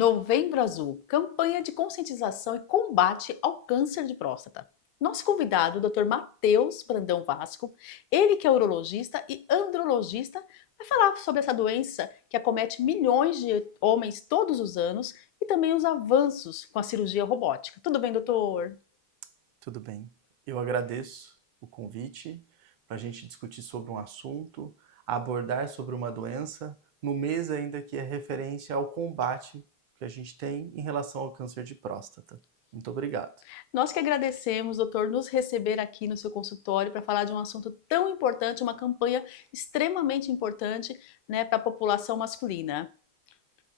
Novembro Azul, campanha de conscientização e combate ao câncer de próstata. Nosso convidado, o Dr. Matheus Brandão Vasco, ele que é urologista e andrologista, vai falar sobre essa doença que acomete milhões de homens todos os anos e também os avanços com a cirurgia robótica. Tudo bem, doutor? Tudo bem. Eu agradeço o convite para a gente discutir sobre um assunto, abordar sobre uma doença, no mês ainda que é referência ao combate que a gente tem em relação ao câncer de próstata. Muito obrigado. Nós que agradecemos, doutor, nos receber aqui no seu consultório para falar de um assunto tão importante, uma campanha extremamente importante, né, para a população masculina.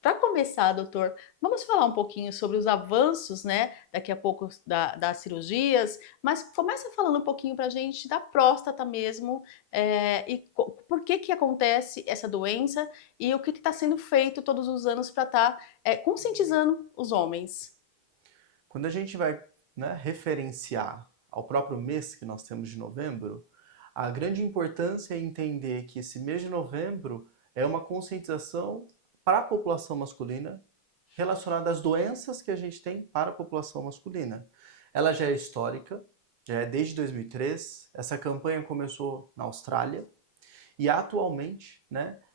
Para começar, doutor, vamos falar um pouquinho sobre os avanços, né, daqui a pouco das cirurgias, mas começa falando um pouquinho para a gente da próstata mesmo, por que que acontece essa doença e o que está sendo feito todos os anos para estar conscientizando os homens. Quando a gente vai, referenciar ao próprio mês que nós temos de novembro, a grande importância é entender que esse mês de novembro é uma conscientização para a população masculina relacionada às doenças que a gente tem para a população masculina. Ela já é histórica, já é desde 2003. Essa campanha começou na Austrália e atualmente,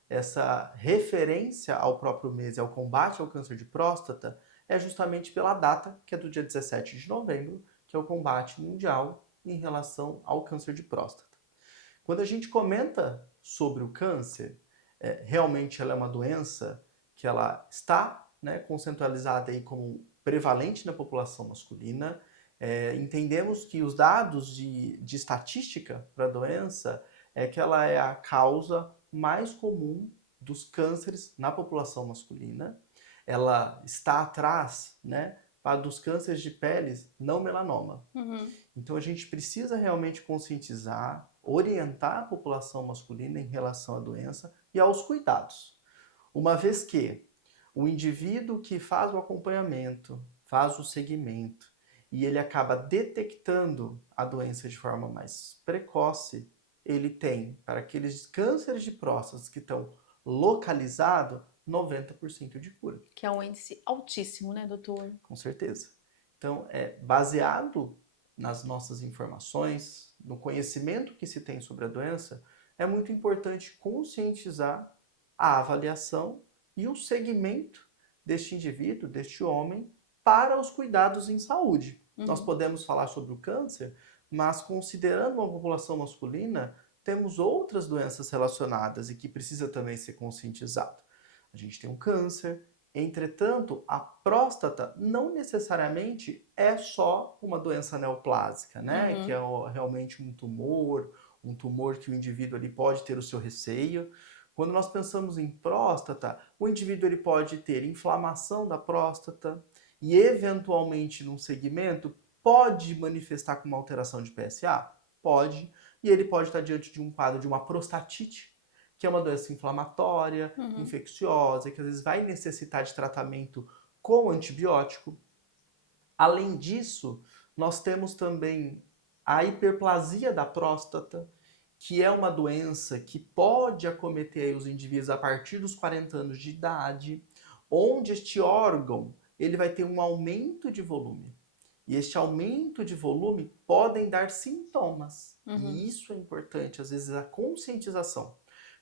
essa referência ao próprio mês e ao combate ao câncer de próstata é justamente pela data, que é do dia 17 de novembro, que é o combate mundial em relação ao câncer de próstata. Quando a gente comenta sobre o câncer, realmente ela é uma doença que ela está, concentralizada aí como prevalente na população masculina. Entendemos que os dados de estatística para a doença é que ela é a causa mais comum dos cânceres na população masculina. Ela está atrás, dos cânceres de peles não melanoma. Uhum. Então a gente precisa realmente conscientizar, orientar a população masculina em relação à doença e aos cuidados. Uma vez que o indivíduo que faz o acompanhamento, faz o segmento e ele acaba detectando a doença de forma mais precoce, ele tem, para aqueles cânceres de próstata que estão localizados, 90% de cura. Que é um índice altíssimo, né, doutor? Com certeza. Então, baseado nas nossas informações, no conhecimento que se tem sobre a doença, é muito importante conscientizar a avaliação e o segmento deste indivíduo, deste homem, para os cuidados em saúde. Nós Uhum. podemos falar sobre o câncer, mas considerando uma população masculina, temos outras doenças relacionadas e que precisa também ser conscientizado. A gente tem um câncer. Entretanto, a próstata não necessariamente é só uma doença neoplásica, que é Uhum. realmente um tumor que o indivíduo ele pode ter o seu receio. Quando nós pensamos em próstata, o indivíduo ele pode ter inflamação da próstata e, eventualmente, num segmento, pode manifestar com uma alteração de PSA? Pode. E ele pode estar diante de um quadro de uma prostatite, que é uma doença inflamatória, Uhum. infecciosa, que às vezes vai necessitar de tratamento com antibiótico. Além disso, nós temos também a hiperplasia da próstata, que é uma doença que pode acometer os indivíduos a partir dos 40 anos de idade, onde este órgão ele vai ter um aumento de volume. E este aumento de volume podem dar sintomas. Uhum. E isso é importante, às vezes, a conscientização.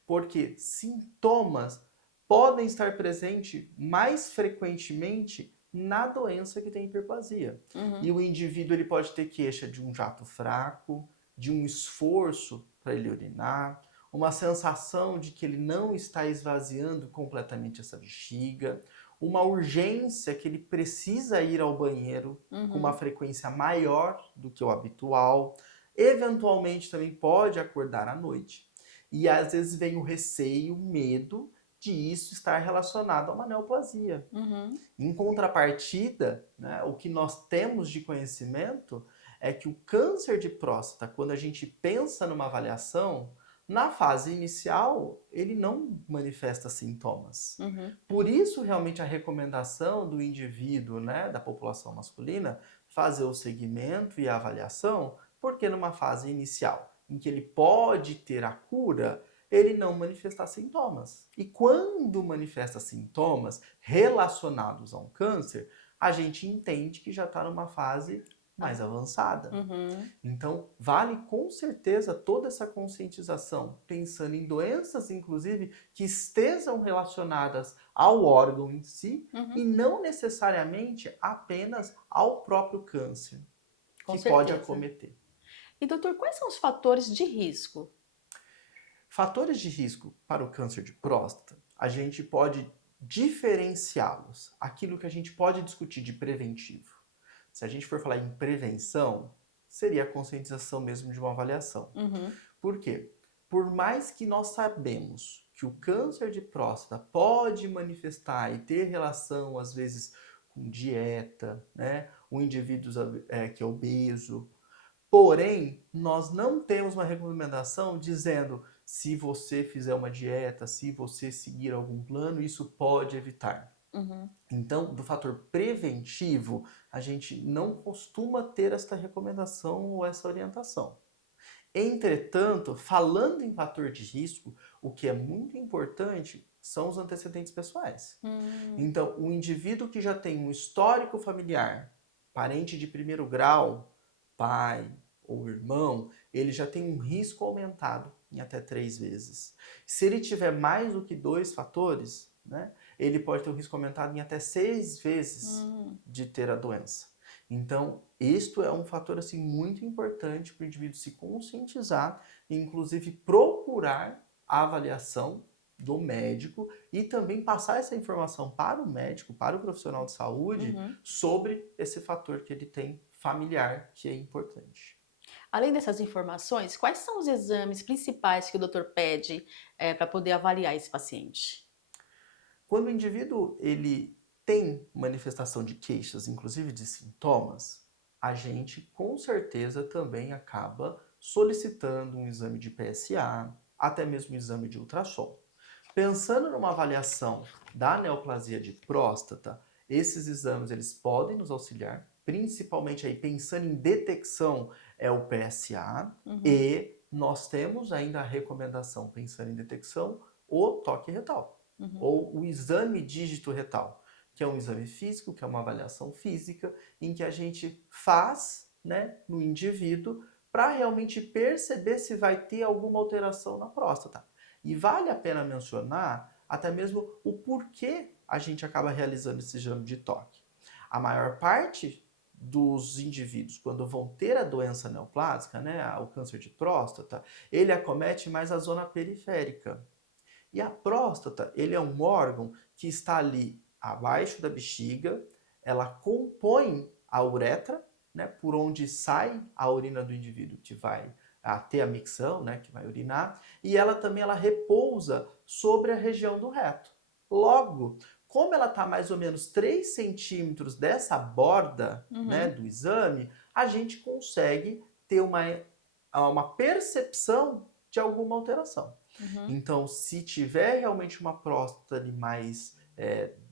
Porque sintomas podem estar presentes mais frequentemente na doença que tem hiperplasia. E Uhum. o indivíduo ele pode ter queixa de um jato fraco, de um esforço para ele urinar, uma sensação de que ele não está esvaziando completamente essa bexiga, uma urgência que ele precisa ir ao banheiro com uma Uhum. frequência maior do que o habitual, eventualmente também pode acordar à noite. E às vezes vem o receio, o medo de isso estar relacionado a uma neoplasia. Uhum. Em contrapartida, o que nós temos de conhecimento é que o câncer de próstata, quando a gente pensa numa avaliação, na fase inicial, ele não manifesta sintomas. Uhum. Por isso, realmente, a recomendação do indivíduo, da população masculina, fazer o segmento e a avaliação, porque numa fase inicial, em que ele pode ter a cura, ele não manifestar sintomas. E quando manifesta sintomas relacionados a um câncer, a gente entende que já está numa fase mais avançada. Uhum. Então, vale com certeza toda essa conscientização, pensando em doenças, inclusive, que estejam relacionadas ao órgão em si e Uhum. não necessariamente apenas ao próprio câncer Com que pode certeza. acometer. E doutor, quais são os fatores de risco? Fatores de risco para o câncer de próstata, a gente pode diferenciá-los. Aquilo que a gente pode discutir de preventivo. Se a gente for falar em prevenção, seria a conscientização mesmo de uma avaliação. Uhum. Por quê? Por mais que nós sabemos que o câncer de próstata pode manifestar e ter relação, às vezes, com dieta, né? O indivíduo que é obeso. Porém, nós não temos uma recomendação dizendo se você fizer uma dieta, se você seguir algum plano, isso pode evitar. Uhum. Então, do fator preventivo, a gente não costuma ter esta recomendação ou essa orientação. Entretanto, falando em fator de risco, o que é muito importante são os antecedentes pessoais. Hum. Então, o indivíduo que já tem um histórico familiar, parente de primeiro grau, pai ou irmão, ele já tem um risco aumentado em até 3 vezes. Se ele tiver mais do que 2 fatores, né, ele pode ter um risco aumentado em até 6 vezes Hum. de ter a doença. Então, isto é um fator assim muito importante para o indivíduo se conscientizar e, inclusive, procurar a avaliação do médico e também passar essa informação para o médico, para o profissional de saúde, Uhum. sobre esse fator que ele tem familiar, que é importante. Além dessas informações, quais são os exames principais que o doutor pede para poder avaliar esse paciente? Quando o indivíduo ele tem manifestação de queixas, inclusive de sintomas, a gente com certeza também acaba solicitando um exame de PSA, até mesmo um exame de ultrassom. Pensando numa avaliação da neoplasia de próstata, esses exames eles podem nos auxiliar, principalmente aí pensando em detecção é o PSA Uhum. e nós temos ainda a recomendação pensando em detecção o toque retal Uhum. ou o exame dígito retal, que é um exame físico, que é uma avaliação física em que a gente faz, né, no indivíduo para realmente perceber se vai ter alguma alteração na próstata. E vale a pena mencionar até mesmo o porquê a gente acaba realizando esse exame de toque. A maior parte dos indivíduos, quando vão ter a doença neoplásica, né, o câncer de próstata, ele acomete mais a zona periférica. E a próstata, ele é um órgão que está ali abaixo da bexiga, ela compõe a uretra, né, por onde sai a urina do indivíduo que vai ter a micção, né, que vai urinar, e ela também ela repousa sobre a região do reto. Logo, como ela está mais ou menos 3 centímetros dessa borda, né, Uhum. do exame, a gente consegue ter uma percepção de alguma alteração. Uhum. Então, se tiver realmente uma próstata ali mais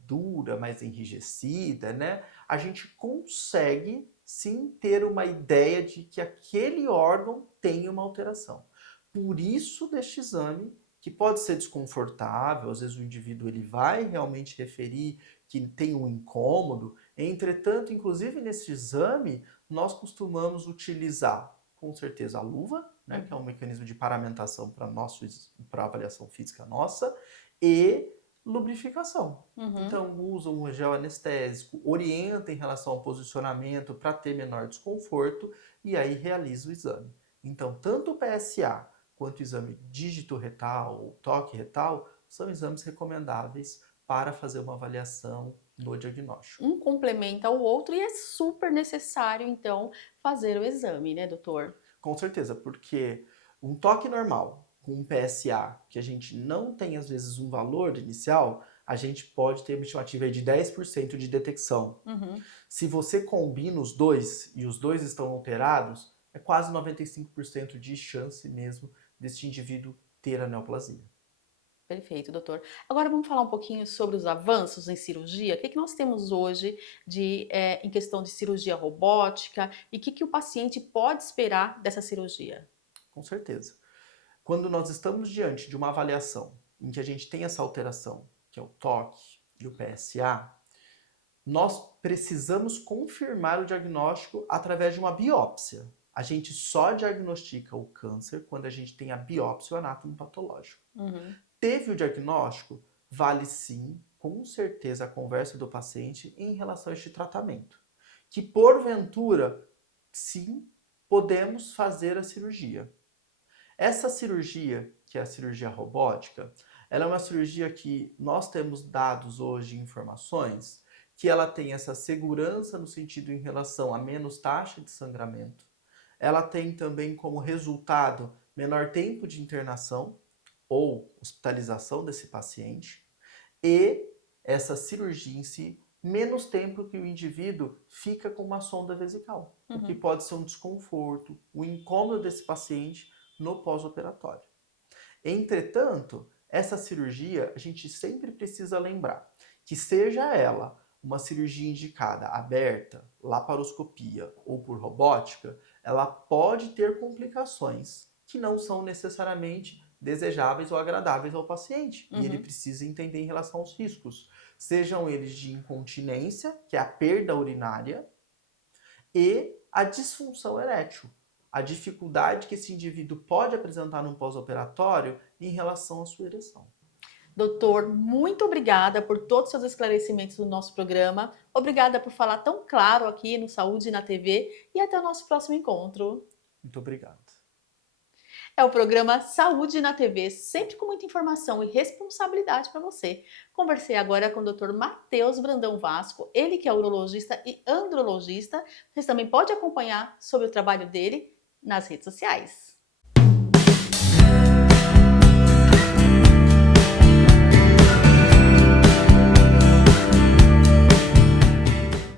dura, mais enrijecida, né, a gente consegue sim ter uma ideia de que aquele órgão tem uma alteração. Por isso deste exame, que pode ser desconfortável, às vezes o indivíduo ele vai realmente referir que tem um incômodo, entretanto, inclusive nesse exame, nós costumamos utilizar com certeza a luva, né, que é Uhum. um mecanismo de paramentação para avaliação física nossa, e lubrificação. Uhum. Então, usa um gel anestésico, orienta em relação ao posicionamento para ter menor desconforto e aí realiza o exame. Então, tanto o PSA quanto o exame dígito retal ou toque retal são exames recomendáveis para fazer uma avaliação no diagnóstico. Um complementa o outro e é super necessário, então, fazer o exame, né, doutor? Com certeza, porque um toque normal com um PSA, que a gente não tem às vezes um valor inicial, a gente pode ter uma estimativa de 10% de detecção. Uhum. Se você combina os dois e os dois estão alterados, é quase 95% de chance mesmo deste indivíduo ter a neoplasia. Perfeito, doutor. Agora vamos falar um pouquinho sobre os avanços em cirurgia. O que nós temos hoje em questão de cirurgia robótica e o que o paciente pode esperar dessa cirurgia? Com certeza. Quando nós estamos diante de uma avaliação em que a gente tem essa alteração, que é o TOC e o PSA, nós precisamos confirmar o diagnóstico através de uma biópsia. A gente só diagnostica o câncer quando a gente tem a biópsia e o anátomo patológico. Uhum. Teve o diagnóstico, vale sim, com certeza, a conversa do paciente em relação a este tratamento. Que porventura, sim, podemos fazer a cirurgia. Essa cirurgia, que é a cirurgia robótica, ela é uma cirurgia que nós temos dados hoje, informações, que ela tem essa segurança no sentido em relação a menos taxa de sangramento. Ela tem também como resultado menor tempo de internação ou hospitalização desse paciente e essa cirurgia em si, menos tempo que o indivíduo fica com uma sonda vesical, o que Uhum. pode ser um desconforto, um incômodo desse paciente no pós-operatório. Entretanto, essa cirurgia a gente sempre precisa lembrar que seja ela uma cirurgia indicada aberta, laparoscopia ou por robótica, ela pode ter complicações que não são necessariamente desejáveis ou agradáveis ao paciente. E ele Uhum. precisa entender em relação aos riscos, sejam eles de incontinência, que é a perda urinária, e a disfunção erétil, a dificuldade que esse indivíduo pode apresentar no pós-operatório em relação à sua ereção. Doutor, muito obrigada por todos os seus esclarecimentos no nosso programa. Obrigada por falar tão claro aqui no Saúde na TV e até o nosso próximo encontro. Muito obrigado. É o programa Saúde na TV, sempre com muita informação e responsabilidade para você. Conversei agora com o Dr. Matheus Brandão Vasco, ele que é urologista e andrologista. Você também pode acompanhar sobre o trabalho dele nas redes sociais.